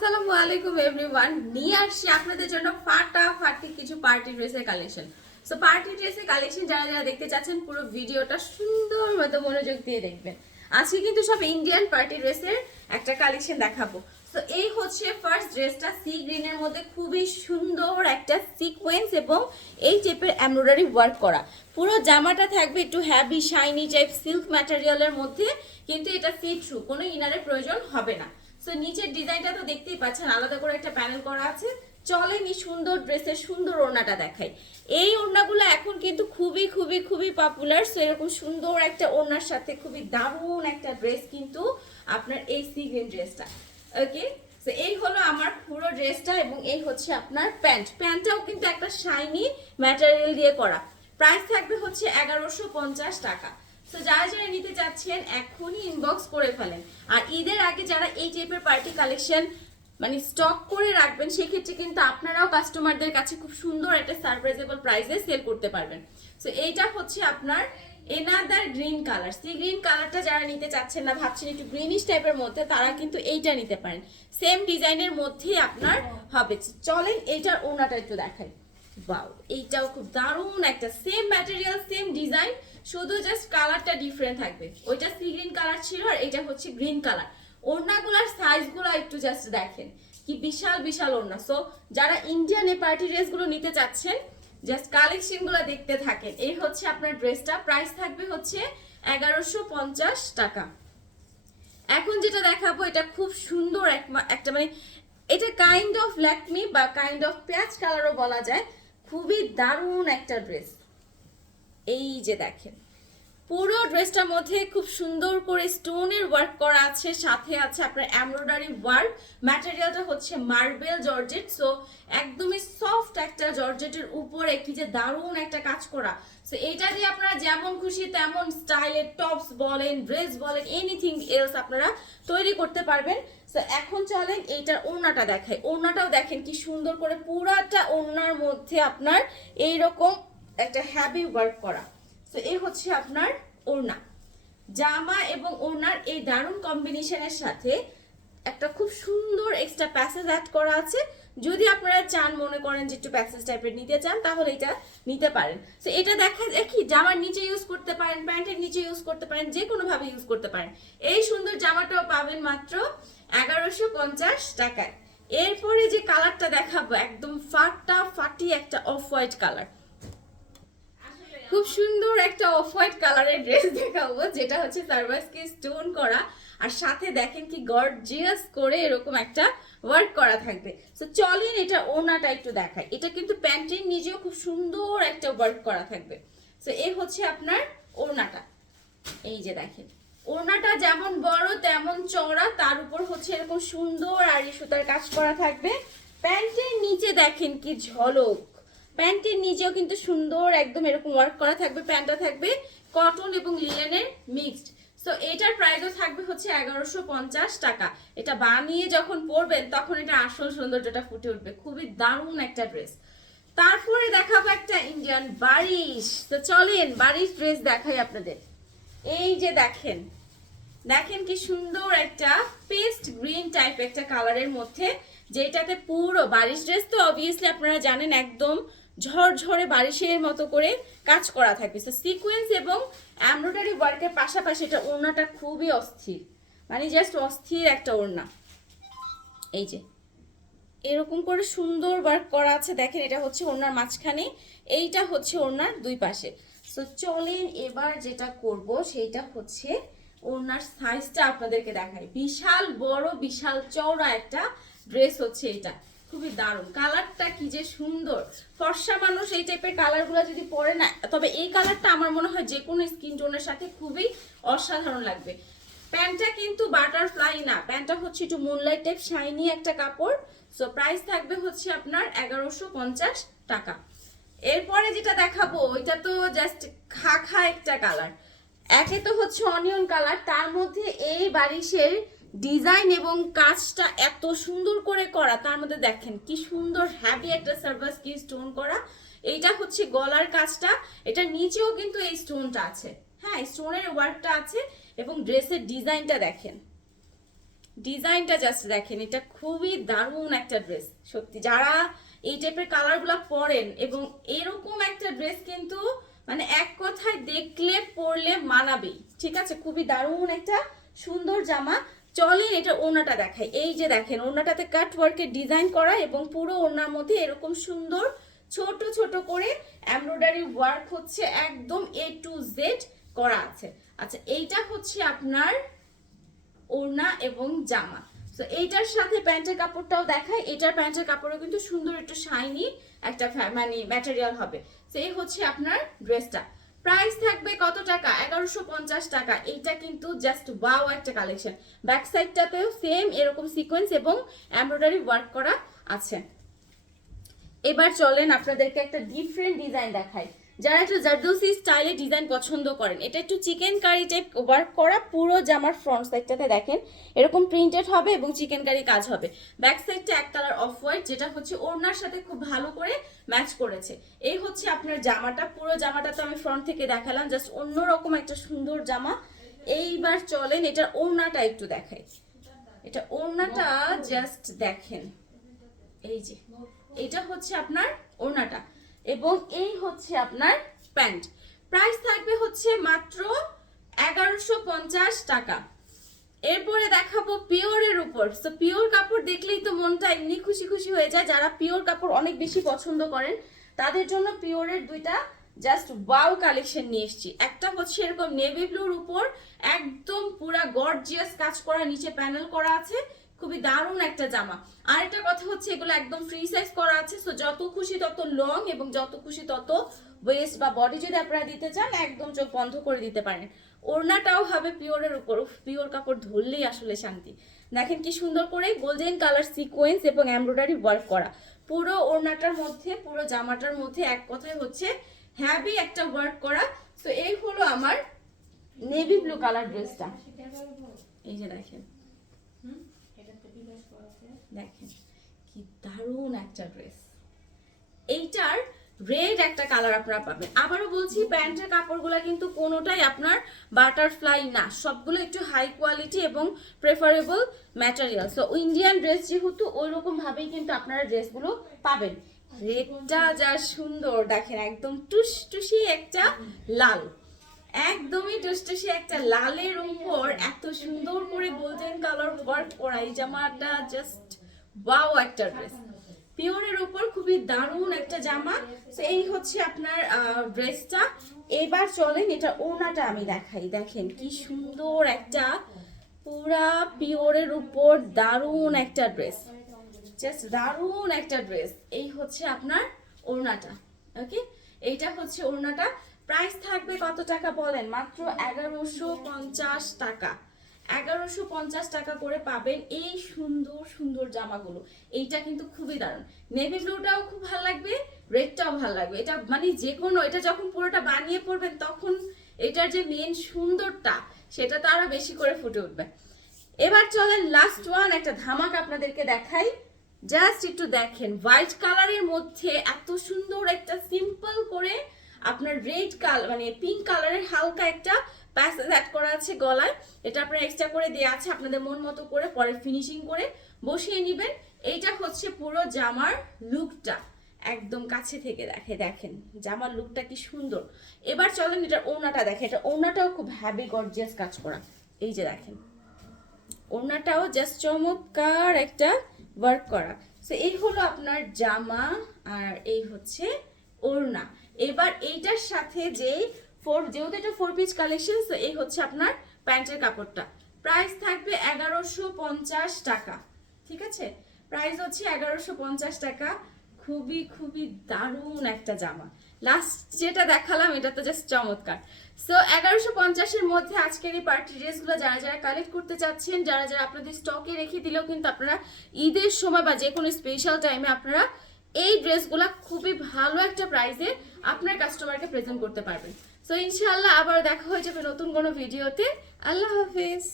আসসালামু আলাইকুম এভরিওয়ান, নিয়ে আসছি আপনাদের জন্য ফাটাফাটি কিছু পার্টি ড্রেসের কালেকশন। সো পার্টি ড্রেসের কালেকশন যারা যারা দেখতে চাচ্ছেন পুরো ভিডিওটা সুন্দর মতো মনোযোগ দিয়ে দেখবেন। আজকে কিন্তু সব ইন্ডিয়ান পার্টি ড্রেসের একটা কালেকশন দেখাবো। সো এই হচ্ছে ফার্স্ট ড্রেসটা, সি গ্রিনের মধ্যে খুবই সুন্দর একটা সিকোয়েন্স এবং এই টাইপের এমব্রয়ডারি ওয়ার্ক করা। পুরো জামাটা থাকবে একটু হ্যাভি শাইনি টাইপ সিল্ক ম্যাটেরিয়ালের মধ্যে, কিন্তু এটা সি থ্রু, কোনো ইনারের প্রয়োজন হবে না। সো নিচের ডিজাইনটা তো দেখতেই পাচ্ছেন, আলাদা করে একটা প্যানেল করা আছে। চলেন এই সুন্দর ড্রেসের সুন্দর ওড়নাটা দেখাই। এই ওড়নাগুলো এখন কিন্তু খুবই খুবই খুবই পপুলার। সো এরকম সুন্দর একটা ওড়নার সাথে খুবই দারুণ একটা ড্রেস কিন্তু আপনার এই সি গ্রিন ড্রেসটা। ওকে, সো এই হলো আমার পুরো ড্রেসটা এবং এই হচ্ছে আপনার প্যান্টটাও কিন্তু একটা শাইনি ম্যাটেরিয়াল দিয়ে করা। প্রাইস থাকবে হচ্ছে 1150 টাকা। সো যারা যারা নিতে চাচ্ছেন এখনই ইনবক্স করে ফেলেন। আর ঈদের আগে যারা এই টাইপের পার্টি কালেকশন মানে স্টক করে রাখবেন, সেক্ষেত্রে কিন্তু আপনারাও কাস্টমারদের কাছে খুব সুন্দর একটা সারপ্রাইজেবল প্রাইসে সেল করতে পারবেন। সো এইটা হচ্ছে আপনার another green colour. Sea green কালারটা যারা নিতে চাচ্ছেন না, ভাবছেন একটু গ্রিনিশ টাইপের মধ্যে, তারা কিন্তু এইটা নিতে পারেন। সেম ডিজাইনের মধ্যেই আপনার হবে। চলেন এইটার ওনাটা একটু দেখাই। বাও, এইটাও খুব দারুণ একটা সেম ম্যাটেরিয়াল সেম ডিজাইন, শুধু জাস্ট কালারটা ডিফারেন্ট থাকবে। ওইটা সি গ্রিন কালার ছিল আর এটা হচ্ছে গ্রিন কালার। ওড়নাগুলার সাইজগুলো একটু জাস্ট দেখেন, কি বিশাল বিশাল ওড়না। সো যারা ইন্ডিয়ান এই পার্টি ড্রেসগুলো নিতে চাচ্ছেন, জাস্ট কালেকশনগুলো দেখতে থাকেন। এই হচ্ছে আপনার ড্রেসটা, প্রাইস থাকবে হচ্ছে 1150 টাকা। এখন যেটা দেখাবো এটা খুব সুন্দর একটা মানে এটা কাইন্ড অফ ল্যাকমি বা কাইন্ড অফ পেঁয়াজ কালারও বলা যায়। খুবই দারুণ একটা ড্রেস। এই যে দেখেন, পুরো ড্রেসটার মধ্যে খুব সুন্দর করে স্টোনের ওয়ার্ক করা আছে, সাথে আছে আপনার এমব্রয়ডারি ওয়ার্ক। ম্যাটেরিয়ালটা হচ্ছে মার্বেল জর্জেট। সো একদমই সফট একটা জর্জেটের উপরে কি যে দারুণ একটা কাজ করা। সো এটা দিয়ে আপনারা যেমন খুশি তেমন স্টাইলের টপস বলেন, ড্রেস বলেন, এনিথিং এলস আপনারা তৈরি করতে পারবেন। সো এখন চলেন এইটার ওড়নাটা দেখাই। ওড়নাটাও দেখেন কি সুন্দর করে, পুরাটা ওড়নার মধ্যে আপনার এইরকম একটা হ্যাভি ওয়ার্ক করা। সো এই হচ্ছে আপনার ওড়না। জামা এবং ওড়নার এই দারুণ কম্বিনেশনের সাথে একটা খুব সুন্দর এক্সট্রা প্যাসেজ অ্যাড করা আছে। যদি আপনারা চান, মনে করেন যে একটু প্যাসেজ টাইপের নিতে চান, তাহলে এটা নিতে পারেন। তো এটা দেখা যায় কি জামার নিচে ইউজ করতে পারেন, প্যান্টের নিচে ইউজ করতে পারেন, যে কোনো ভাবে ইউজ করতে পারেন। এই সুন্দর জামাটাও পাবেন মাত্র 1150 টাকায়। এরপরে যে কালারটা দেখাবো একদম ফাটাফাটি একটা অফ হোয়াইট কালার। খুব সুন্দর একটা অফ হোয়াইট কালারের ড্রেস দেখাবো, যেটা হচ্ছে সার্ভাসকে স্টোন করা আর সাথে দেখেন কি গর্জিয়াস করে এরকম একটা ওয়ার্ক করা থাকবে। সো চলেন এটা ওড়নাটা একটু দেখাই। এটা কিন্তু প্যান্টের নিচেও খুব সুন্দর একটা ওয়ার্ক করা থাকবে। সো এই হচ্ছে আপনার ওড়নাটা। এই যে দেখেন, ওড়নাটা যেমন বড় তেমন চওড়া, তার উপর হচ্ছে এরকম সুন্দর আড়ি সুতার কাজ করা থাকবে। প্যান্টের নিচে দেখেন কি ঝলক, প্যান্টের নিচেও কিন্তু সুন্দর একদম এরকম ওয়ার্ক করা থাকবে। প্যান্টটা থাকবে কটন এবং লিনেনের মিক্সড। সো এটার প্রাইসও থাকবে হচ্ছে 1150 টাকা। এটা বানিয়ে যখন পরবেন তখন এটা আসল সৌন্দর্যটা ফুটে উঠবে। খুবই দারুণ একটা ড্রেস। তারপরে দেখাবো একটা ইন্ডিয়ান বারিশ। তো চলেন বারিশ ড্রেস দেখাই আপনাদের। এই যে দেখেন, দেখেন কি সুন্দর একটা পেস্ট গ্রিন টাইপ একটা কালারের মধ্যে, যেটাতে পুরো বারিশ ড্রেস তো অবভিয়াসলি আপনারা জানেন একদম ঝরঝরে বারিশের মতো করে কাজ করা থাকবে। তো সিকোয়েন্স এবং এমব্রয়ডারি ওয়ার্কের পাশাপাশি এটা ওড়নাটা খুবই অস্থির, মানে জাস্ট অস্থির একটা ওড়না। এই যে এরকম করে সুন্দর ওয়ার্ক করা আছে, দেখেন এটা হচ্ছে ওড়নার মাঝখানে, এইটা হচ্ছে ওড়নার দুই পাশে। সো চলেন এবার যেটা করব সেইটা হচ্ছে ওড়নার সাইজটা আপনাদেরকে দেখাই। বিশাল বড় বিশাল চওড়া একটা ড্রেস হচ্ছে এটা। খুবই দারুণ কালারটা, কি যে সুন্দর। ফর্সা মানুষ এই টাইপের কালারগুলো যদি পরে না, তবে এই কালারটা আমার মনে হয় যে কোনো স্কিন টোনের সাথে খুবই অসাধারণ লাগবে। প্যান্টটা কিন্তু বাটারফ্লাই না, প্যান্টটা হচ্ছে একটু মুনলাইট টাইপ শাইনি একটা কাপড়। সো প্রাইস থাকবে হচ্ছে আপনার 1150 টাকা। এরপরে যেটা দেখাবো ওইটা তো জাস্ট খা একটা কালার। একে তো হচ্ছে অনিয়ন কালার, তার মধ্যে এই বারিশের ডিজাইন এবং কাজটা এত সুন্দর করে করা, তার মধ্যে দেখেন কি সুন্দর হ্যাভি একটা সার্ভাস কি স্টোন করা। এইটা হচ্ছে গলার কাজটা, এটা নিচেও কিন্তু এই স্টোনটা আছে, হ্যাঁ স্টোনের ওয়ার্কটা আছে। এবং ড্রেসের ডিজাইনটা দেখেন, ডিজাইনটা জাস্ট দেখেন, এটা খুবই দারুণ একটা ড্রেস। সত্যি যারা এই টাইপের কালারগুলো পরেন এবং এরকম একটা ড্রেস কিন্তু মানে এক কথায় দেখলে পরলে মানাবেই, ঠিক আছে? খুবই দারুণ একটা সুন্দর জামা। চলেন এটা ওড়নাটা দেখাই। এই যে দেখেন ওড়নাটাতে কাট ওয়ার্কের ডিজাইন করা এবং পুরো ওড়নার মধ্যে এরকম সুন্দর ছোট ছোট করে এমব্রয়ডারি ওয়ার্ক হচ্ছে, একদম A to Z করা আছে। আচ্ছা এইটা হচ্ছে আপনার ওড়না এবং জামা। তো এইটার সাথে প্যান্টের কাপড়টাও দেখায়। এটার প্যান্টের কাপড়ও কিন্তু সুন্দর একটু শাইনি একটা মানে ম্যাটেরিয়াল হবে। তো এই হচ্ছে আপনার ড্রেসটা। প্রাইস থাকবে কত টাকা? 1150 টাকা। এইটা কিন্তু জাস্ট ওয়াও একটা কালেকশন। ব্যাক সাইডটাতেও সেম এরকম সিকোয়েন্স এবং এমব্রয়ডারি ওয়ার্ক করা আছে। এবার চলেন আপনাদেরকে একটা ডিফারেন্ট ডিজাইন দেখাই। যারা একটু জারদোসি স্টাইলে ডিজাইন পছন্দ করেন, এটা একটু চিকেন কারি টাইপ ওয়ার্ক করা, পুরো জামার ফ্রন্ট সাইডটাতে দেখেন এরকম প্রিন্টেড হবে এবং চিকেন কারি কাজ হবে। ব্যাক সাইডটা এক কালার অফ হোয়াইট, যেটা হচ্ছে ওড়নার সাথে খুব ভালো করে ম্যাচ করেছে। এই হচ্ছে আপনার জামাটা। পুরো জামাটা তো আমি ফ্রন্ট থেকে দেখালাম, জাস্ট অন্যরকম একটা সুন্দর জামা। এইবার চলেন এটার ওড়নাটা একটু দেখাই। এটা ওড়নাটা জাস্ট দেখেন, এই যে এটা হচ্ছে আপনার ওড়নাটা এবং এই হচ্ছে আপনার প্যান্ট। প্রাইস থাকবে হচ্ছে মাত্র 1150 টাকা। এরপরে দেখাবো পিওরের উপর। তো পিওর কাপড় দেখলেই তো মনটা এমনি খুশি খুশি হয়ে যায়। যারা পিওর কাপড় অনেক বেশি পছন্দ করেন তাদের জন্য পিওরের দুইটা জাস্ট ওয়াও কালেকশন নিয়ে এসেছি। একটা হচ্ছে এরকম নেভি ব্লুর উপর একদম পুরা গর্জিয়াস কাজ করা, নিচে প্যানেল করা আছে, খুবই দারুণ একটা জামা। আর একটা কথা হচ্ছে এগুলো একদম ফ্রি সাইজ করা আছে। সো যত খুশি তত লং এবং যত খুশি তত ওয়েস্ট বা বডি যদি আপনারা দিতে চান একদম চোখ বন্ধ করে দিতে পারেন। ওড়নাটাও হবে পিওরের উপর। পিওর কাপড় ধরলেই আসলে শান্তি। দেখেন কি সুন্দর করে গোল্ডেন কালার সিকোয়েন্স এবং এমব্রয়ডারি ওয়ার্ক করা পুরো ওড়নাটার মধ্যে, পুরো জামাটার মধ্যে এক কথায় হচ্ছে হ্যাভি একটা ওয়ার্ক করা। সো এই হলো আমার নেভি ব্লু কালার ড্রেসটা। এই যে দেখেন, দেখেন কি দারুণ একটা ড্রেস। এইটার রেড একটা কালার আপনারা পাবেন। আবারও বলছি প্যান্টের কাপড়গুলো কিন্তু কোনোটাই আপনার বাটারফ্লাই না, সবগুলো একটু হাই কোয়ালিটি এবং preferable material. So Indian dress যেহেতু ওই রকম ভাবেই কিন্তু আপনারা ড্রেসগুলো পাবেন। রেডটা যা সুন্দর দেখেন, একদম টুসটুসি একটা লাল, একদমই টুসটুসি একটা লালের উপর এত সুন্দর করে গোল্ডেন কালার ওয়ার্ক করা এই জামাটা জাস্ট ওয়াও একটা ড্রেস। পিওরের উপর খুবই দারুণ একটা জামা। তো এই হচ্ছে আপনার ড্রেসটা। এবার চলেন এটা ওড়নাটা আমি দেখাই। দেখেন কি সুন্দর একটা পুরা পিওরের উপর দারুণ একটা ড্রেস, জাস্ট দারুণ একটা ড্রেস। এই হচ্ছে আপনার ওড়নাটা। ওকে, এইটা হচ্ছে ওড়নাটা। প্রাইস থাকবে কত টাকা বলেন? মাত্র 1150 টাকা। 1150 টাকা করে পাবেন এই সুন্দর সুন্দর জামাগুলো। এইটা কিন্তু খুবই দারুণ। নেভি ব্লুটাও খুব ভালো লাগবে, রেডটাও ভালো লাগবে। এটা মানে যে কোনো, এটা যখন পুরোটা বানিয়ে পড়বেন তখন এটার যে মেন সুন্দরটা সেটা তো আরো বেশি করে ফুটে উঠবে। এবার চলেন লাস্ট ওয়ান, একটা ধামাক আপনাদেরকে দেখাই। জাস্ট একটু দেখেন, হোয়াইট কালারের মধ্যে এত সুন্দর একটা সিম্পল করে আপনার রেড কালার মানে পিঙ্ক কালারের হালকা একটা প্যাসেজ অ্যাড করা আছে গলায়। এটা আপনার এক্সট্রা করে দেওয়া আছে, আপনাদের মন মতো করে পরে ফিনিশিং করে বসিয়ে নেবেন। এইটা হচ্ছে পুরো জামার লুকটা, একদম কাছে থেকে দেখেন জামার লুকটা কি সুন্দর। এবার চলেন এটা ওড়নাটা দেখেন। এটা ওড়নাটাও খুব হ্যাভি গর্জিয়াস কাজ করা। এই যে দেখেন ওড়নাটাও জাস্ট চমৎকার একটা ওয়ার্ক করা। সো এই হলো আপনার জামা আর এই হচ্ছে ওড়না। এবার এইটার সাথে যে যেহেতু এটা 4 পিস কালেকশন, তো এই হচ্ছে আপনার প্যান্টের কাপড়টা। প্রাইস থাকবে 1150 টাকা। ঠিক আছে, প্রাইস হচ্ছে 1150 টাকা। খুবই খুবই দারুণ একটা জামা। লাস্ট যেটা দেখালাম এটা তো জাস্ট চমৎকার। সো 1150-এর মধ্যে আজকের এই পার্টি ড্রেসগুলো যারা যারা কালেক্ট করতে চাচ্ছেন, যারা যারা আপনাদের স্টকে রেখে দিলেও কিন্তু আপনারা ঈদের সময় বা যে কোনো স্পেশাল টাইমে আপনারা এই ড্রেসগুলো খুবই ভালো একটা প্রাইসে আপনার কাস্টমারকে প্রেজেন্ট করতে পারবেন। সো ইনশাআল্লাহ আবার দেখা হয়ে যাবে নতুন কোনো ভিডিওতে। আল্লাহ হাফেজ।